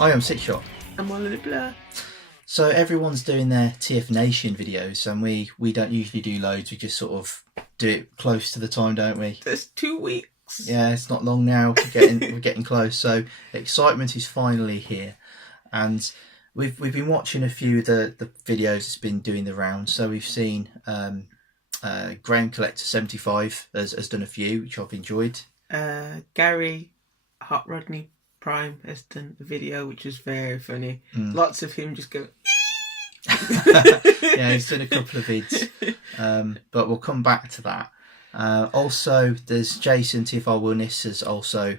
I am Six Shot. I'm Molly Blur. So everyone's doing their TF Nation videos, and we don't usually do loads. We just sort of do it close to the time, don't we? There's 2 weeks. Yeah, it's not long now. We're getting close. So excitement is finally here, and we've been watching a few of the videos that's been doing the rounds. So we've seen Graham Collector 75 has done a few, which I've enjoyed. Gary Hot Rodney Prime has done a video which was very funny. Lots of him just going. Yeah, he's done a couple of vids, but we'll come back to that. Also, there's Jason TFR Wellness has also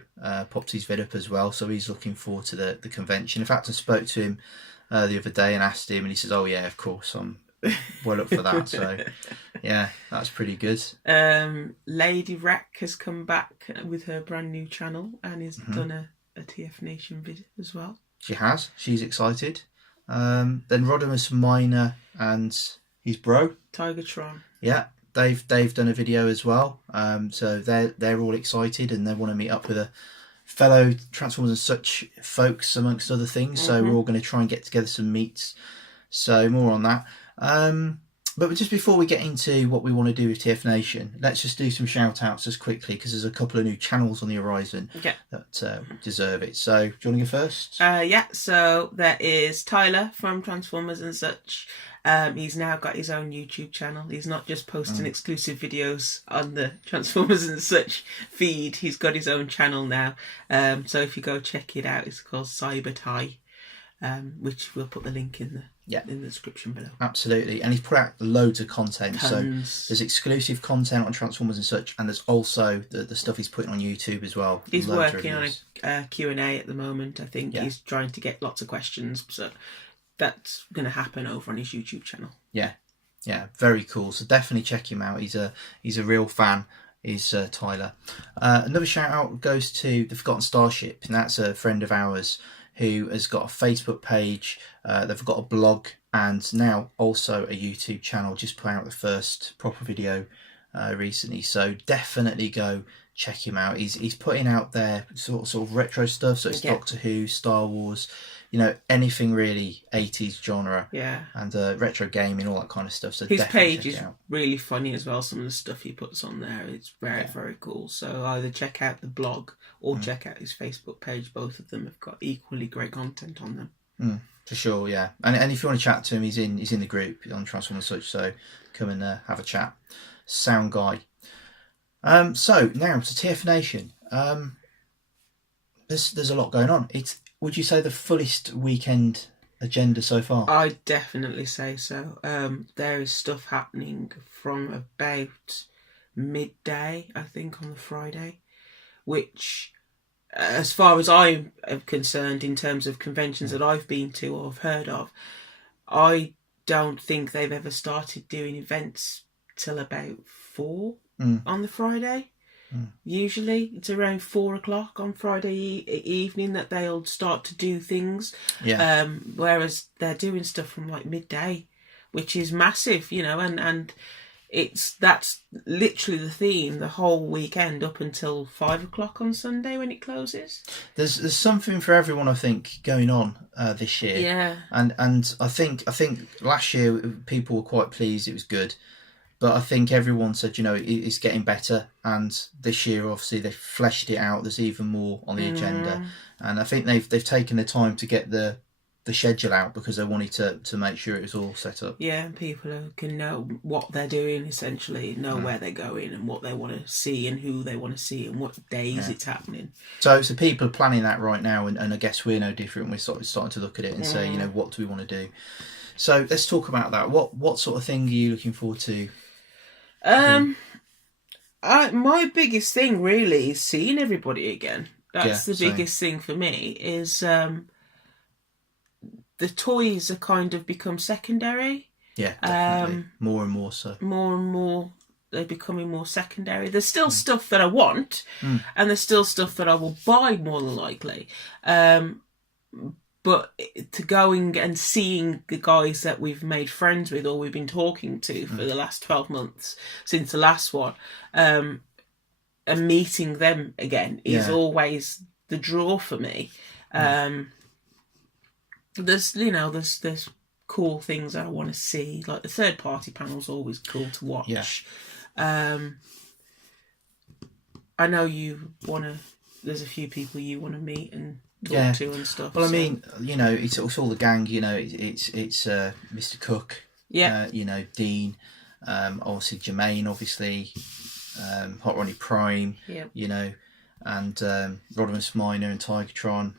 popped his vid up as well, so he's looking forward to the convention. In fact, I spoke to him the other day and asked him, and he says, "Oh yeah, of course, I'm well up for that." So yeah, that's pretty good. Lady Rack has come back with her brand new channel and has done a TF Nation vid as well. She has. She's excited. Then Rodimus Minor and his bro Tigertron. Yeah, they've done a video as well. So they're all excited and they want to meet up with a fellow Transformers and Such folks amongst other things. So we're all going to try and get together some meets. So more on that. But just before we get into what we want to do with TF Nation, let's just do some shout outs just quickly because there's a couple of new channels on the horizon that deserve it. So, do you want to go first? Yeah, so there is Tyler from Transformers and Such. He's now got his own YouTube channel. He's not just posting exclusive videos on the Transformers and Such feed. He's got his own channel now. So if you go check it out, it's called Cyber Ty, which we'll put the link in the description below. Absolutely, and he's put out loads of content. Tons. So there's exclusive content on Transformers and Such, and there's also the stuff he's putting on YouTube as well. He's working on a Q&A at the moment. I think he's trying to get lots of questions, so that's going to happen over on his YouTube channel. Yeah, very cool. So definitely check him out. He's a real fan. Is Tyler. Another shout out goes to the Forgotten Starship, and that's a friend of ours who has got a Facebook page, they've got a blog, and now also a YouTube channel. Just put out the first proper video recently, so definitely go check him out. He's putting out their sort of retro stuff, so it's Doctor Who, Star Wars, anything really 80s genre, and retro gaming, all that kind of stuff. So his page is really funny as well. Some of the stuff he puts on there, it's very cool. So either check out the blog or check out his Facebook page. Both of them have got equally great content on them. For sure, yeah. And if you want to chat to him, he's in the group on Transformers and Such, so come and have a chat. Sound guy. So now to TF Nation. There's a lot going on. Would you say the fullest weekend agenda so far? I'd definitely say so. There is stuff happening from about midday, I think, on the Friday, which, as far as I'm concerned, in terms of conventions that I've been to or have heard of, I don't think they've ever started doing events till about 4 on the Friday. Usually it's around 4 o'clock on Friday evening that they'll start to do things. Whereas they're doing stuff from like midday, which is massive, and that's literally the theme the whole weekend up until 5 o'clock on Sunday when it closes. There's something for everyone, I think, going on this year. Yeah. And I think last year people were quite pleased, it was good. But I think everyone said, it's getting better. And this year, obviously, they've fleshed it out. There's even more on the agenda. And I think they've taken the time to get the schedule out because they wanted to make sure it was all set up. Yeah, and people can know what they're doing, essentially, know where they're going and what they want to see and who they want to see and what days it's happening. So people are planning that right now. And I guess we're no different. We're starting to look at it and say, what do we want to do? So let's talk about that. What sort of thing are you looking forward to? My biggest thing really is seeing everybody again. That's the biggest thing for me. Is the toys are kind of become secondary. Yeah, definitely. More and more so. More and more, they're becoming more secondary. There's still stuff that I want, and there's still stuff that I will buy more than likely. But to going and seeing the guys that we've made friends with or we've been talking to for the last 12 months since the last one, and meeting them again is always the draw for me. there's cool things that I want to see. Like the third party panel's always cool to watch. Yeah. I know you want to. There's a few people you want to meet and Yeah. talk to and stuff. Well, I so- mean, it's all the gang. It's Mr. Cook. yeah, Dean. Obviously Jermaine. Obviously, Hot Ronnie Prime. yeah, And Rodimus Minor and Tigertron.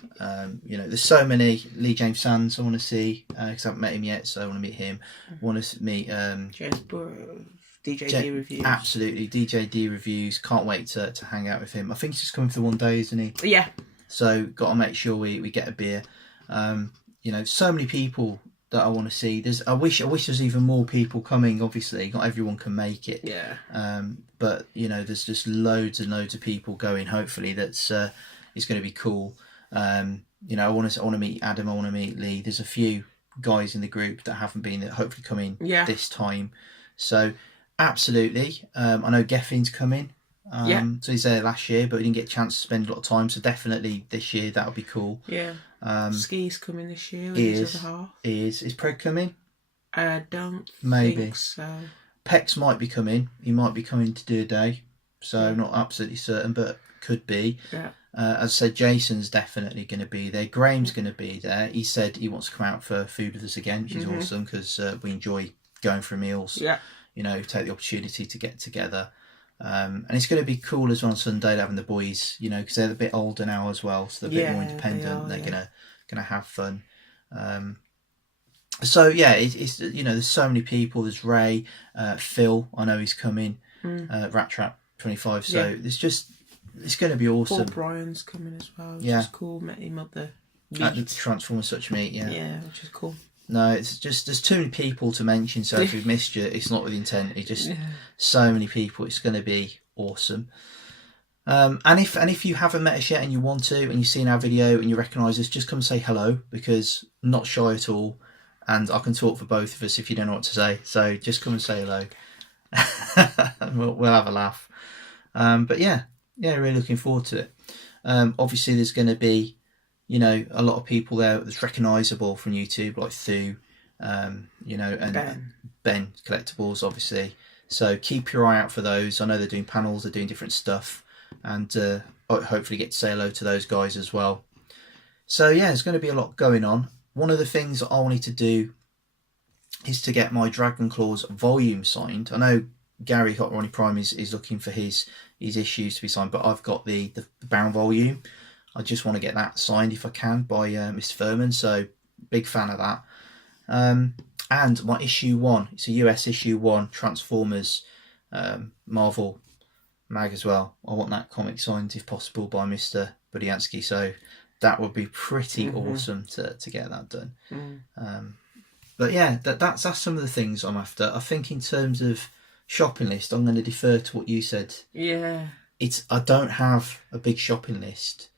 There's so many. Lee James Sands I want to see because I haven't met him yet, so I want to meet him. Want to meet James Burrows, DJ reviews. Absolutely, DJ D reviews. Can't wait to hang out with him. I think he's just coming for 1 day, isn't he? Yeah, So got to make sure we get a beer. So many people that I want to see. I wish there's even more people coming. Obviously, not everyone can make it. yeah, But there's just loads and loads of people going. Hopefully, it's going to be cool. I want to meet Adam. I want to meet Lee. There's a few guys in the group that haven't been that hopefully coming this time. So absolutely, I know Geffin's coming. So he's there last year, but we didn't get a chance to spend a lot of time. So definitely this year that'll be cool. yeah. Ski's coming this year. He His is. other half. Is Preg coming? I don't Maybe. think so. Pex might be coming. He might be coming to do a day. So not absolutely certain, but could be. Yeah. As I said, Jason's definitely going to be there. Graham's going to be there. He said he wants to come out for food with us again, which is awesome because we enjoy going for meals. Yeah. Take the opportunity to get together. And it's going to be cool as well on Sunday having the boys, because they're a bit older now as well, so they're a bit more independent. They're gonna have fun. So yeah, it's there's so many people. There's Ray, Phil. I know he's coming. Rat Trap 25. So it's going to be awesome. Paul Bryan's coming as well. Which is cool. Met him at the Transformers Such Meat. Yeah, which is cool. No, it's just there's too many people to mention. So if we've missed you, it's not with intent. It's just so many people. It's going to be awesome. And if you haven't met us yet and you want to, and you've seen our video and you recognise us, just come say hello because I'm not shy at all, and I can talk for both of us if you don't know what to say. So just come and say hello. we'll have a laugh. But yeah, really looking forward to it. Obviously, there's going to be a lot of people there that's recognisable from YouTube, like Thu, and Ben Collectibles, obviously. So keep your eye out for those. I know they're doing panels, they're doing different stuff, and hopefully get to say hello to those guys as well. So yeah, there's going to be a lot going on. One of the things that I wanted to do is to get my Dragon Claws volume signed. I know Gary Hot Ronnie Prime is looking for his issues to be signed, but I've got the bound volume. I just want to get that signed if I can by Mr. Furman, so big fan of that. And my issue 1, it's a US issue 1 Transformers Marvel mag as well. I want that comic signed if possible by Mr. Budiansky, so that would be pretty awesome to get that done. But yeah, that's some of the things I'm after. I think in terms of shopping list, I'm going to defer to what you said. Yeah. I don't have a big shopping list.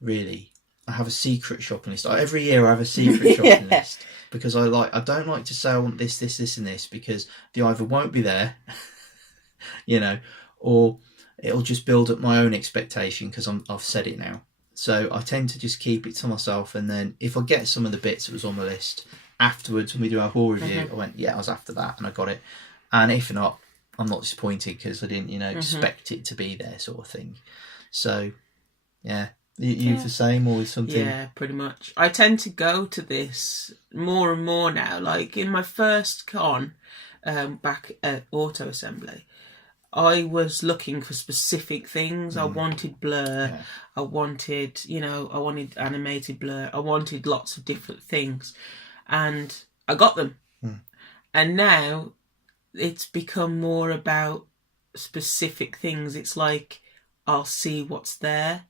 Really, I have a secret shopping list. Every year I have a secret shopping list because I don't like to say I want this, and this because they either won't be there, or it'll just build up my own expectation because I've said it now. So I tend to just keep it to myself, and then if I get some of the bits that was on the list afterwards when we do our haul review, I went, I was after that and I got it. And if not, I'm not disappointed because I didn't, expect it to be there, sort of thing. So yeah. You the same or something? Yeah, pretty much. I tend to go to this more and more now. Like in my first con back at Auto Assembly, I was looking for specific things. I wanted Blur. Yeah. I wanted animated Blur. I wanted lots of different things. And I got them. And now it's become more about specific things. It's like I'll see what's there.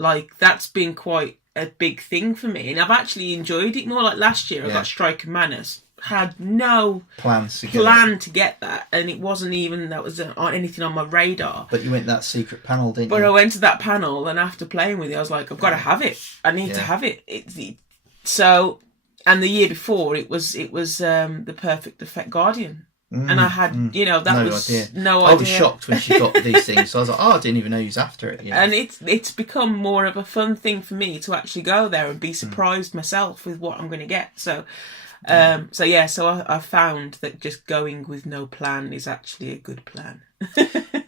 Like, that's been quite a big thing for me. And I've actually enjoyed it more. Like, last year, I got Striker Manus. Had no plan to get that. And it wasn't even, that was anything on my radar. But you went that secret panel, didn't you? But I went to that panel, and after playing with it, I was like, I've got to have it. I need to have it. So, and the year before, it was the Perfect Effect Guardian. And I had, you know, that no was idea. no I idea. was shocked when she got these things. So I was like, oh, I didn't even know he was after it. You know? And it's become more of a fun thing for me to actually go there and be surprised myself with what I'm going to get. So, so I found that just going with no plan is actually a good plan.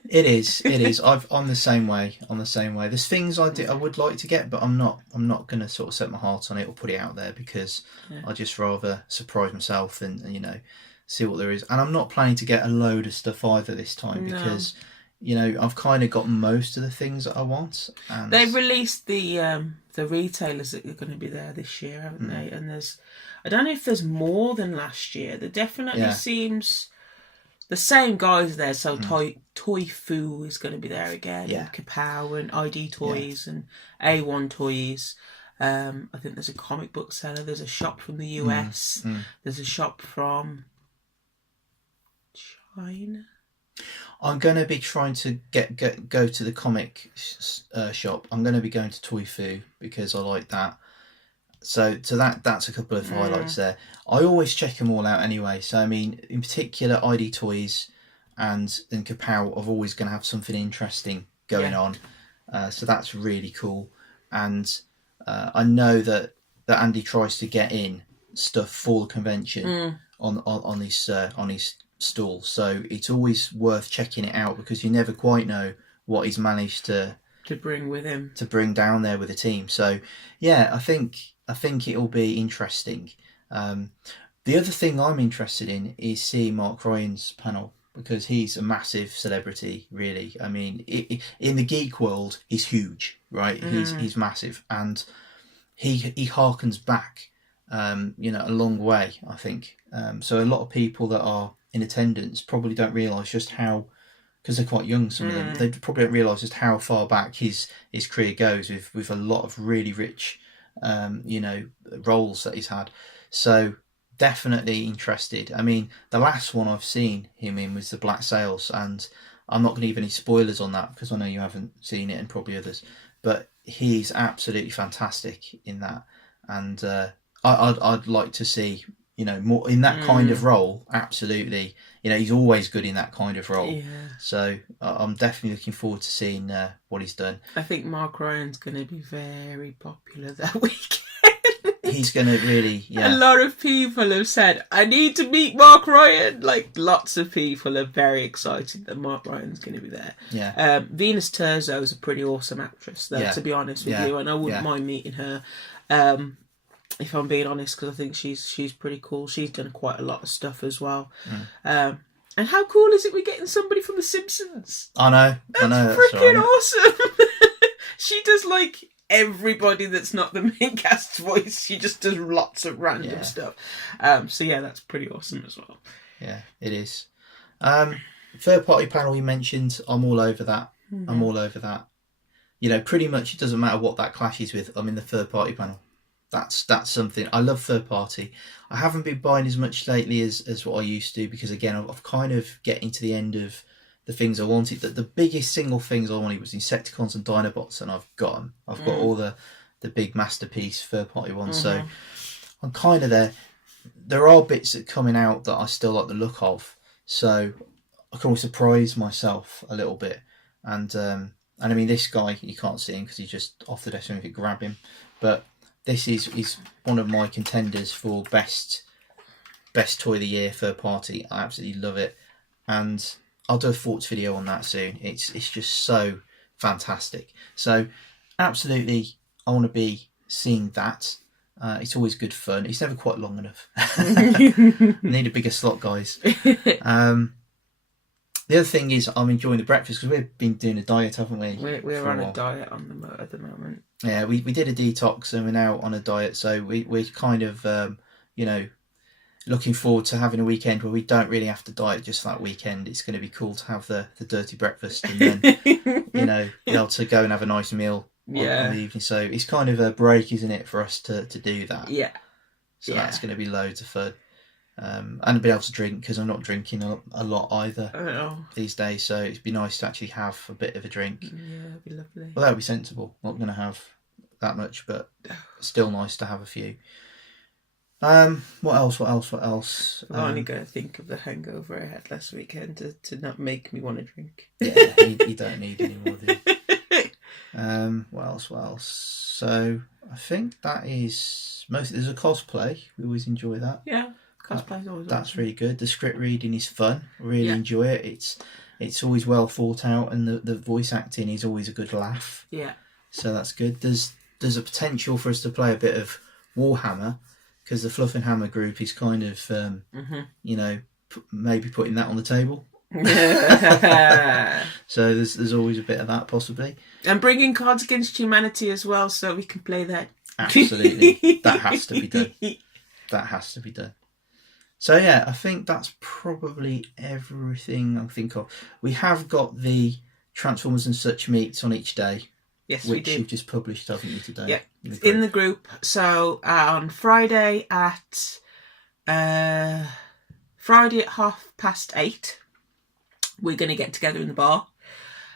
It is. I'm the same way. There's things I would like to get, but I'm not going to sort of set my heart on it or put it out there because I just rather surprise myself and you know, see what there is. And I'm not planning to get a load of stuff either this time because, you know, I've kind of got most of the things that I want. And they've released the retailers that are going to be there this year, haven't they? And I don't know if there's more than last year. There definitely seems the same guys there. So Toy Fu is going to be there again. And Kapow and ID Toys and A1 Toys. I think there's a comic book seller. There's a shop from the US. There's a shop from China. I'm going to be trying to go to the comic shop. I'm going to be going to Toy Fu because I like that. So that's a couple of highlights there. I always check them all out anyway. So I mean, in particular, ID Toys and Kapow are always going to have something interesting going on. So that's really cool. And I know that Andy tries to get in stuff for the convention on his stall. So it's always worth checking it out because you never quite know what he's managed to bring with him, to bring down there with the team. So yeah, I think it'll be interesting. The other thing I'm interested in is seeing Mark Ryan's panel because he's a massive celebrity, really. I mean, in the geek world, he's huge, right? He's massive, and he harkens back, you know, a long way, I think. So a lot of people that are in attendance probably don't realise just how, because they're quite young, some of them, they probably don't realise just how far back his career goes with a lot of really rich, you know, roles that he's had. So definitely interested. I mean, the last one I've seen him in was the Black Sails, and I'm not going to give any spoilers on that because I know you haven't seen it and probably others, but he's absolutely fantastic in that, and I'd like to see, you know, more in that kind of role. Absolutely, you know, he's always good in that kind of role. So I'm definitely looking forward to seeing what he's done. I think Mark Ryan's going to be very popular that weekend. He's going to really, A lot of people have said, I need to meet Mark Ryan. Like, lots of people are very excited that Mark Ryan's going to be there. Venus Terzo is a pretty awesome actress, though, to be honest with you, and I wouldn't mind meeting her. If I'm being honest, because I think she's pretty cool. She's done quite a lot of stuff as well. And how cool is it we're getting somebody from The Simpsons? I know. That's freaking awesome. She does like everybody that's not the main cast's voice. She just does lots of random stuff. So yeah, that's pretty awesome as well. Yeah, it is. Third party panel you mentioned, I'm all over that. I'm all over that. You know, pretty much it doesn't matter what that clashes with. I'm in the third party panel. That's something. I love third party. I haven't been buying as much lately as what I used to because again I've kind of getting to the end of the things I wanted. The biggest single things I wanted was Insecticons and Dinobots, and I've got them. I've got all the big masterpiece third party ones. So I'm kind of there. There are bits that are coming out that I still like the look of. So I can always surprise myself a little bit. And I mean this guy, you can't see him because he's just off the desk, so if you grab him, but this is one of my contenders for best toy of the year, third party. I absolutely love it, and I'll do a thoughts video on that soon. It's just so fantastic. So absolutely, I want to be seeing that. It's always good fun. It's never quite long enough. Need a bigger slot, guys. The other thing is I'm enjoying the breakfast because we've been doing a diet, haven't we? We're on a diet at the moment. Yeah, we did a detox and we're now on a diet, so we're kind of, you know, looking forward to having a weekend where we don't really have to diet just that weekend. It's going to be cool to have the dirty breakfast and then, you know, be able to go and have a nice meal on the evening. So it's kind of a break, isn't it, for us to do that? Yeah. So that's going to be loads of fun. And be able to drink because I'm not drinking a lot either these days. So it'd be nice to actually have a bit of a drink. Yeah, it'd be lovely. Well, that would be sensible. Not going to have that much, but still nice to have a few. What else? What else? What else? I'm only going to think of the hangover I had last weekend to not make me want to drink. Yeah, you don't need any more, do you? What else? What else? So I think that is mostly. There's a cosplay. We always enjoy that. Yeah, cosplay's always That's awesome. really good. The script reading is fun. I really Yeah. enjoy it. It's always well thought out, and the voice acting is always a good laugh. Yeah. So that's good. There's a potential for us to play a bit of Warhammer, because the Fluff and Hammer group is kind of maybe putting that on the table. So there's always a bit of that possibly. And bringing Cards Against Humanity as well, so we can play that. Absolutely, that has to be done. That has to be done. So yeah, I think that's probably everything I think of. We have got the Transformers and Such meets on each day, Yes, we which do. you've just published, haven't you, today? Yeah, in the group. So on Friday at 8:30, we're going to get together in the bar.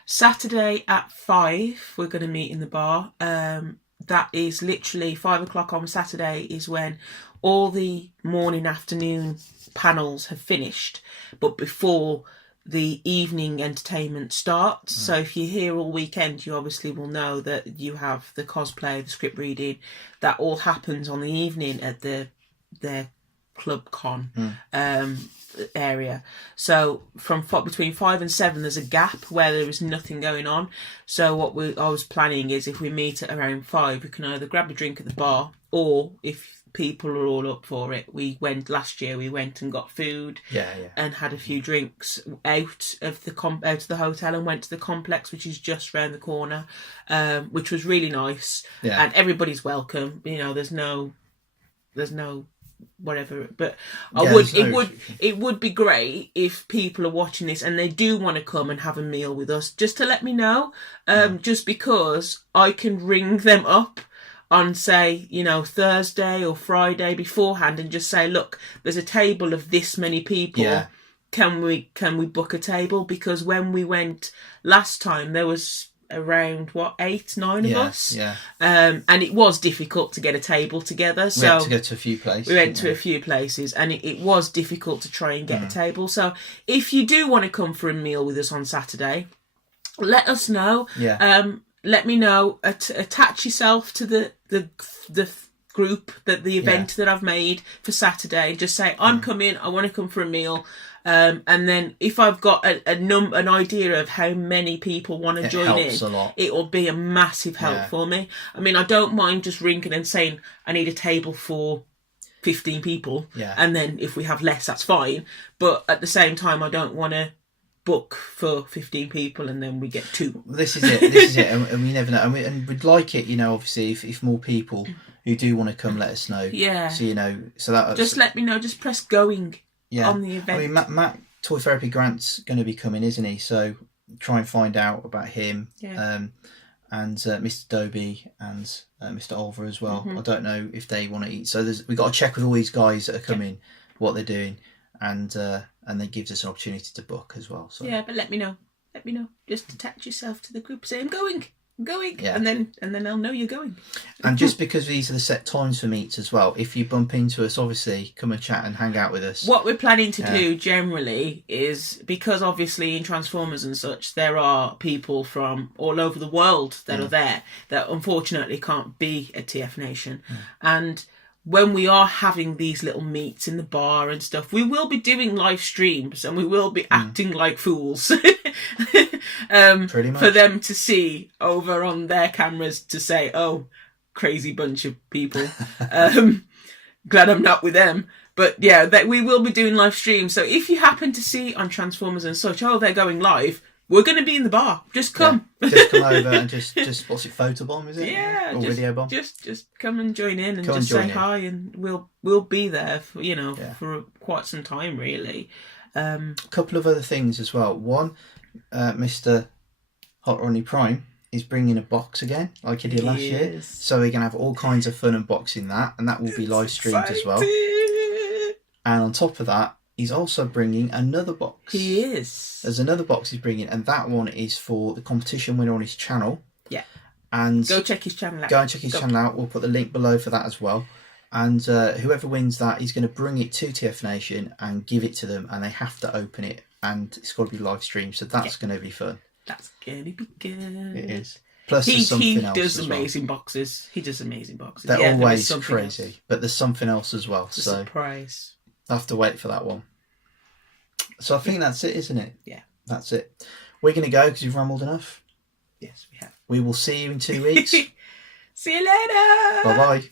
Saturday at 5, we're going to meet in the bar. That is literally 5 o'clock on Saturday is when all the morning, afternoon panels have finished, but before the evening entertainment starts. So if you're here all weekend, you obviously will know that you have the cosplay, the script reading, that all happens on the evening at their club con area. So from between 5 and 7, there's a gap where there is nothing going on. So what I was planning is, if we meet at around 5, we can either grab a drink at the bar, or if people are all up for it, last year we went and got food and had a few drinks out of the hotel and went to the complex, which is just round the corner, which was really nice. And everybody's welcome. There's no whatever, but it would be great if people are watching this and they do want to come and have a meal with us, just to let me know, just because I can ring them up on, say, Thursday or Friday beforehand and just say, look, there's a table of this many people. Can we book a table? Because when we went last time, there was around 8, 9 of us, and it was difficult to get a table together. So we had to go to a few places. We went to a few places, and it was difficult to try and get a table. So if you do want to come for a meal with us on Saturday, let us know. Let me know. Attach yourself to the group, the event that I've made for Saturday. Just say, I'm coming. I want to come for a meal. And then if I've got an idea of how many people want to join in, it will be a massive help for me. I mean, I don't mind just ringing and saying I need a table for 15 people, and then if we have less, that's fine. But at the same time, I don't want to book for 15 people and then we get 2. This is it. And we never know. And we'd like it, obviously, if more people who do want to come, let us know. So that just let me know. Just press going. On the event. I mean, Matt Toy Therapy Grant's going to be coming, isn't he? So try and find out about him, and Mr. Dobie and Mr. Oliver as well. I don't know if they want to eat. So we've got to check with all these guys that are coming, what they're doing, and then gives us an opportunity to book as well. So but let me know. Just attach yourself to the group. Say I'm going, yeah. and then I'll know you're going. And just because these are the set times for meets as well, if you bump into us, obviously come and chat and hang out with us. What we're planning to do generally is, because obviously in Transformers and such, there are people from all over the world that are there that unfortunately can't be at TF Nation. And when we are having these little meets in the bar and stuff, we will be doing live streams and we will be acting like fools. Pretty much. For them to see over on their cameras, to say, oh, crazy bunch of people. Glad I'm not with them. But yeah, we will be doing live streams. So if you happen to see on Transformers and such, oh, they're going live, we're going to be in the bar. Just come. Just come over and just what's it, photobomb, is it? Yeah. Or video bomb? Just come and join in and just say hi, and we'll be there for, for quite some time, really. A couple of other things as well. One, Mr. Hot Ronnie Prime is bringing a box again, like he did last year. So we're going to have all kinds of fun unboxing that, and that will be live streamed as well. And on top of that, he's also bringing another box. He is. There's another box he's bringing, and that one is for the competition winner on his channel. Yeah. And go check his channel out. Go and check his channel out. We'll put the link below for that as well. And whoever wins that, he's going to bring it to TF Nation and give it to them, and they have to open it, and it's got to be live streamed. So that's going to be fun. That's gonna be good. It is. Plus, there's something else. He does as amazing boxes. He does amazing boxes. They're always crazy, else. but there's something else as well. It's a so surprise. I have to wait for that one. So I think that's it, isn't it? Yeah. That's it. We're going to go because you've rambled enough. Yes, we have. We will see you in 2 weeks. See you later. Bye bye.